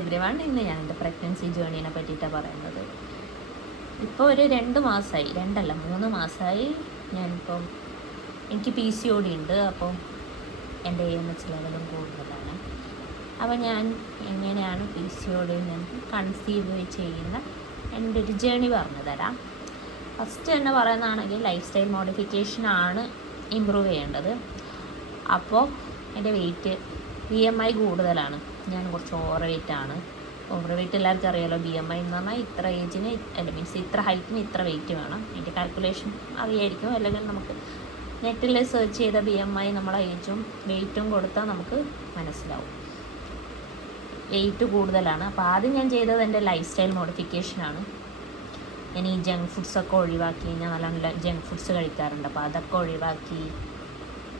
Everyone, ഇന്ന് ഞാൻ എൻ്റെ പ്രഗ്നൻസി ജേർണീനെ പറ്റിയിട്ടാണ് പറയുന്നത്. ഇപ്പോൾ ഒരു 2 മാസമായി, 2 അല്ല 3 മാസമായി ഞാനിപ്പം എനിക്ക് PCOD ഉണ്ട്. അപ്പം എൻ്റെ AMH ലെവലും കൂടുതലാണ്. അപ്പോൾ ഞാൻ എങ്ങനെയാണ് PCOD ഞാൻ കൺസീവ് ചെയ്യുന്ന എൻ്റെ ഒരു ജേർണി പറഞ്ഞു തരാം. ഫസ്റ്റ് തന്നെ പറയുന്നതാണെങ്കിൽ ലൈഫ് സ്റ്റൈൽ മോഡിഫിക്കേഷനാണ് ഇമ്പ്രൂവ് ചെയ്യേണ്ടത്. അപ്പോൾ എൻ്റെ വെയിറ്റ് BMI കൂടുതലാണ്. ഞാൻ കുറച്ച് ഓവർ വെയിറ്റാണ്. ഓവർ വെയിറ്റ് എല്ലാവർക്കും അറിയാമല്ലോ. BMI എന്ന് പറഞ്ഞാൽ ഇത്ര ഏജിന് മീൻസ് ഇത്ര ഹൈറ്റിന് ഇത്ര വെയിറ്റ് വേണം. അതിൻ്റെ കാൽക്കുലേഷൻ അറിയായിരിക്കും. അല്ലെങ്കിൽ നമുക്ക് നെറ്റിൽ സെർച്ച് ചെയ്ത BMI നമ്മളെ ഏജും വെയിറ്റും കൊടുത്താൽ നമുക്ക് മനസ്സിലാവും. വെയിറ്റ് കൂടുതലാണ്. അപ്പോൾ ആദ്യം ഞാൻ ചെയ്തത് എൻ്റെ ലൈഫ് സ്റ്റൈൽ മോഡിഫിക്കേഷനാണ്. ഞാൻ ഈ ജങ്ക് ഫുഡ്സൊക്കെ ഒഴിവാക്കി. ഞാൻ നല്ല നല്ല ജങ്ക് ഫുഡ്സ് കഴിക്കാറുണ്ട്. അപ്പോൾ അതൊക്കെ ഒഴിവാക്കി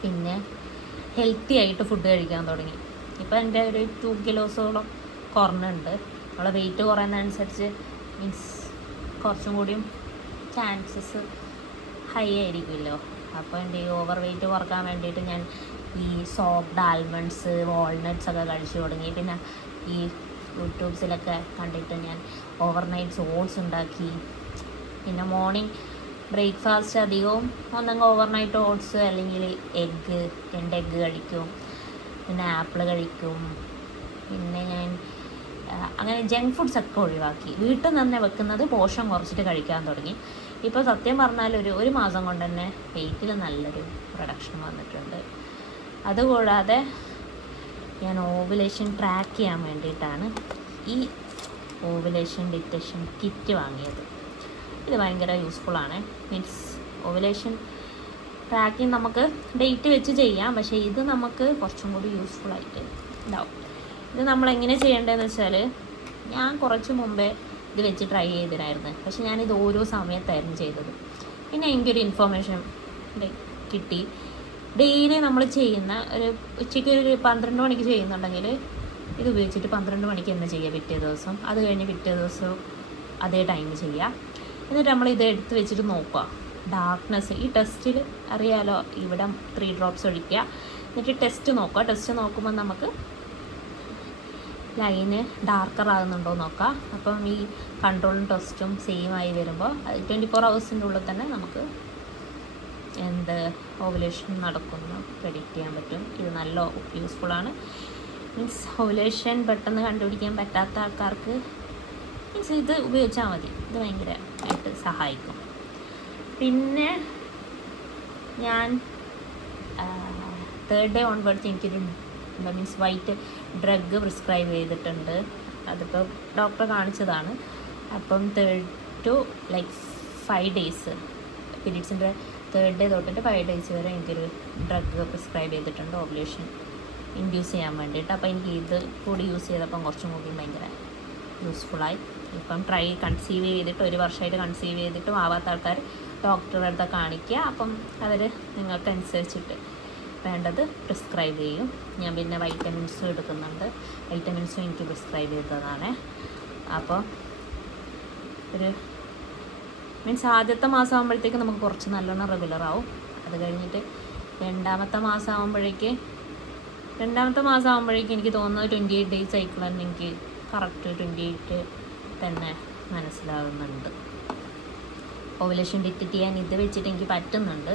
പിന്നെ ഹെൽത്തി ആയിട്ട് ഫുഡ് കഴിക്കാൻ തുടങ്ങി. ഇപ്പോൾ എൻ്റെ ഒരു 2 കിലോസോളം കുറഞ്ഞുണ്ട്. നമ്മളെ വെയിറ്റ് കുറയുന്നതനുസരിച്ച് മീൻസ് കുറച്ചും കൂടിയും ചാൻസസ് ഹൈ ആയിരിക്കുമല്ലോ. അപ്പോൾ എൻ്റെ ഈ ഓവർ വെയിറ്റ് കുറക്കാൻ വേണ്ടിയിട്ട് ഞാൻ ഈ സോഫ്റ്റ് ആൽമണ്ട്സ്, വാൾനട്ട്സ് ഒക്കെ കഴിച്ചു തുടങ്ങി. പിന്നെ ഈ യൂട്യൂബ്സിലൊക്കെ കണ്ടിട്ട് ഞാൻ ഓവർനൈറ്റ്സ് ഓട്സ് ഉണ്ടാക്കി. പിന്നെ മോർണിംഗ് ബ്രേക്ക്ഫാസ്റ്റ് അധികവും ഒന്നെങ്കിൽ ഓവർനൈറ്റ് ഓട്സ് അല്ലെങ്കിൽ എഗ്ഗ്, 2 എഗ്ഗ് കഴിക്കും. പിന്നെ ആപ്പിൾ കഴിക്കും. പിന്നെ ഞാൻ അങ്ങനെ ജങ്ക് ഫുഡ്സൊക്കെ ഒഴിവാക്കി. വീട്ടിൽ നിന്ന് തന്നെ വെക്കുന്നത് പോഷൻ കുറച്ചിട്ട് കഴിക്കാൻ തുടങ്ങി. ഇപ്പോൾ സത്യം പറഞ്ഞാൽ ഒരു മാസം കൊണ്ട് തന്നെ വെയിറ്റിൽ നല്ലൊരു പ്രൊഡക്ഷൻ വന്നിട്ടുണ്ട്. അതുകൂടാതെ ഞാൻ ഓവുലേഷൻ ട്രാക്ക് ചെയ്യാൻ വേണ്ടിയിട്ടാണ് ഈ ഓവുലേഷൻ ഡിറ്റക്ഷൻ കിറ്റ് വാങ്ങിയത്. ഇത് ഭയങ്കര യൂസ്ഫുള്ളാണ്. മീൻസ് ഓവുലേഷൻ ട്രാക്കിങ് നമുക്ക് ഡേറ്റ് വെച്ച് ചെയ്യാം. പക്ഷേ ഇത് നമുക്ക് കുറച്ചും കൂടി യൂസ്ഫുള്ളായിട്ട് ഉണ്ടാവും. ഇത് നമ്മളെങ്ങനെ ചെയ്യേണ്ടതെന്ന് വെച്ചാൽ, ഞാൻ കുറച്ച് മുമ്പേ ഇത് വെച്ച് ട്രൈ ചെയ്തിട്ടായിരുന്നു. പക്ഷേ ഞാനിത് ഓരോ സമയത്തായിരുന്നു ചെയ്തത്. പിന്നെ എനിക്കൊരു ഇൻഫർമേഷൻ കിട്ടി. ഡെയിലി നമ്മൾ ചെയ്യുന്ന ഒരു ഉച്ചയ്ക്ക് ഒരു 12 മണിക്ക് ചെയ്യുന്നുണ്ടെങ്കിൽ ഇത് ഉപയോഗിച്ചിട്ട് 12 മണിക്ക് തന്നെ ചെയ്യുക പിറ്റേ ദിവസം. അത് കഴിഞ്ഞ് പിറ്റേ ദിവസവും അതേ ടൈം ചെയ്യുക. എന്നിട്ട് നമ്മൾ ഇത് എടുത്ത് വെച്ചിട്ട് നോക്കുക ഡാർക്ക്നെസ്. ഈ ടെസ്റ്റിൽ അറിയാലോ, ഇവിടെ 3 ഡ്രോപ്സ് ഒഴിക്കുക. എന്നിട്ട് ടെസ്റ്റ് നോക്കുക. ടെസ്റ്റ് നോക്കുമ്പോൾ നമുക്ക് ലൈന് ഡാർക്കർ ആകുന്നുണ്ടോ നോക്കുക. അപ്പം ഈ കൺട്രോളും ടെസ്റ്റും സെയിം ആയി വരുമ്പോൾ 24 ഹവേഴ്സിൻ്റെ ഉള്ളിൽ തന്നെ നമുക്ക് ഓവുലേഷൻ നടക്കുമെന്ന് പ്രെഡിക്റ്റ് ചെയ്യാൻ പറ്റും. ഇത് നല്ല യൂസ്ഫുള്ളാണ്. മീൻസ് ഓവുലേഷൻ പെട്ടെന്ന് കണ്ടുപിടിക്കാൻ പറ്റാത്ത ആൾക്കാർക്ക് മീൻസ് ഇത് ഉപയോഗിച്ചാൽ മതി. ഇത് ഭയങ്കരമായിട്ട് സഹായിക്കും. പിന്നെ ഞാൻ 3rd ഡേ ഓൺവേർഡ്സ് എനിക്കൊരു മീൻസ് വൈറ്റ് ഡ്രഗ് പ്രിസ്ക്രൈബ് ചെയ്തിട്ടുണ്ട്. അതിപ്പോൾ ഡോക്ടറെ കാണിച്ചതാണ്. അപ്പം 3rd to 5 days പീരീഡ്സിൻ്റെ 3rd day തൊട്ടിട്ട് 5 ഡേയ്സ് വരെ എനിക്കൊരു ഡ്രഗ് പ്രിസ്ക്രൈബ് ചെയ്തിട്ടുണ്ട് ഓവുലേഷൻ ഇൻഡ്യൂസ് ചെയ്യാൻ വേണ്ടിയിട്ട്. അപ്പോൾ എനിക്ക് ഇത് കൂടി യൂസ് ചെയ്തപ്പം കുറച്ചും കൂടി ഭയങ്കര യൂസ്ഫുള്ളായി. ഇപ്പം കൺസീവ് ചെയ്തിട്ട് 1 വർഷമായിട്ട് കൺസീവ് ചെയ്തിട്ടും ആവാത്ത ആൾക്കാർ ഡോക്ടറുടെ അടുത്ത് കാണിക്കുക. അപ്പം അവർ നിങ്ങൾക്കനുസരിച്ചിട്ട് വേണ്ടത് പ്രിസ്ക്രൈബ് ചെയ്യും. ഞാൻ പിന്നെ വൈറ്റമിൻസും എടുക്കുന്നുണ്ട്. വൈറ്റമിൻസും എനിക്ക് പ്രിസ്ക്രൈബ് ചെയ്തതാണ്. അപ്പോൾ ഒരു മീൻസ് ആദ്യത്തെ മാസം ആകുമ്പോഴത്തേക്ക് നമുക്ക് കുറച്ച് നല്ലോണം റെഗുലറാവും. അത് കഴിഞ്ഞിട്ട് രണ്ടാമത്തെ മാസം ആകുമ്പോഴേക്ക് എനിക്ക് തോന്നുന്നത് 28 ഡേയ്സ് സൈക്കിൾ തന്നെ എനിക്ക് കറക്റ്റ് 28 തന്നെ മനസ്സിലാകുന്നുണ്ട്. ഓവുലേഷൻ ഡിറ്റക്റ്റ് ചെയ്യാൻ ഇത് വെച്ചിട്ട് എനിക്ക് പറ്റുന്നുണ്ട്.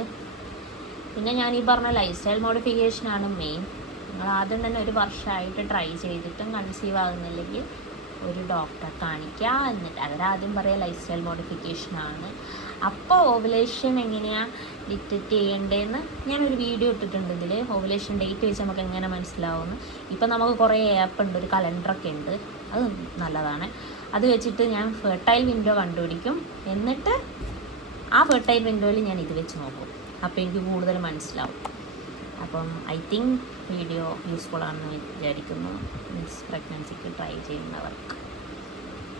പിന്നെ ഞാൻ ഈ പറഞ്ഞ ലൈഫ് സ്റ്റൈൽ മോഡിഫിക്കേഷനാണ് മെയിൻ. നിങ്ങൾ ആദ്യം തന്നെ 1 വർഷമായിട്ട് ട്രൈ ചെയ്തിട്ടും കൺസീവ് ആകുന്നില്ലെങ്കിൽ ഒരു ഡോക്ടറെ കാണിക്കുക. എന്നിട്ട് അവരാദ്യം പറയുക ലൈഫ് സ്റ്റൈൽ മോഡിഫിക്കേഷനാണ്. അപ്പോൾ ഓവുലേഷൻ എങ്ങനെയാണ് ഡിറ്റക്റ്റ് ചെയ്യേണ്ടതെന്ന് ഞാനൊരു വീഡിയോ ഇട്ടിട്ടുണ്ട്. ഇതിൽ ഓവുലേഷൻ ഡേറ്റ് വെച്ച് നമുക്ക് എങ്ങനെ മനസ്സിലാവുമെന്ന്. ഇപ്പം നമുക്ക് കുറേ ആപ്പ് ഉണ്ട്, ഒരു കലണ്ടറൊക്കെ ഉണ്ട്. അത് നല്ലതാണ്. അത് വെച്ചിട്ട് ഞാൻ ഫെർട്ടൈൽ വിൻഡോ കണ്ടുപിടിക്കും. എന്നിട്ട് ആ ഫെർട്ടൈൽ വിൻഡോയിൽ ഞാൻ ഇത് വെച്ച് നോക്കും. അപ്പോൾ എനിക്ക് കൂടുതൽ മനസ്സിലാവും. അപ്പം ഐ തിങ്ക് വീഡിയോ യൂസ്ഫുൾ ആണെന്ന് വിചാരിക്കുന്നു. മീൻസ് പ്രഗ്നൻസിക്ക് ട്രൈ ചെയ്യുന്നവർക്ക്.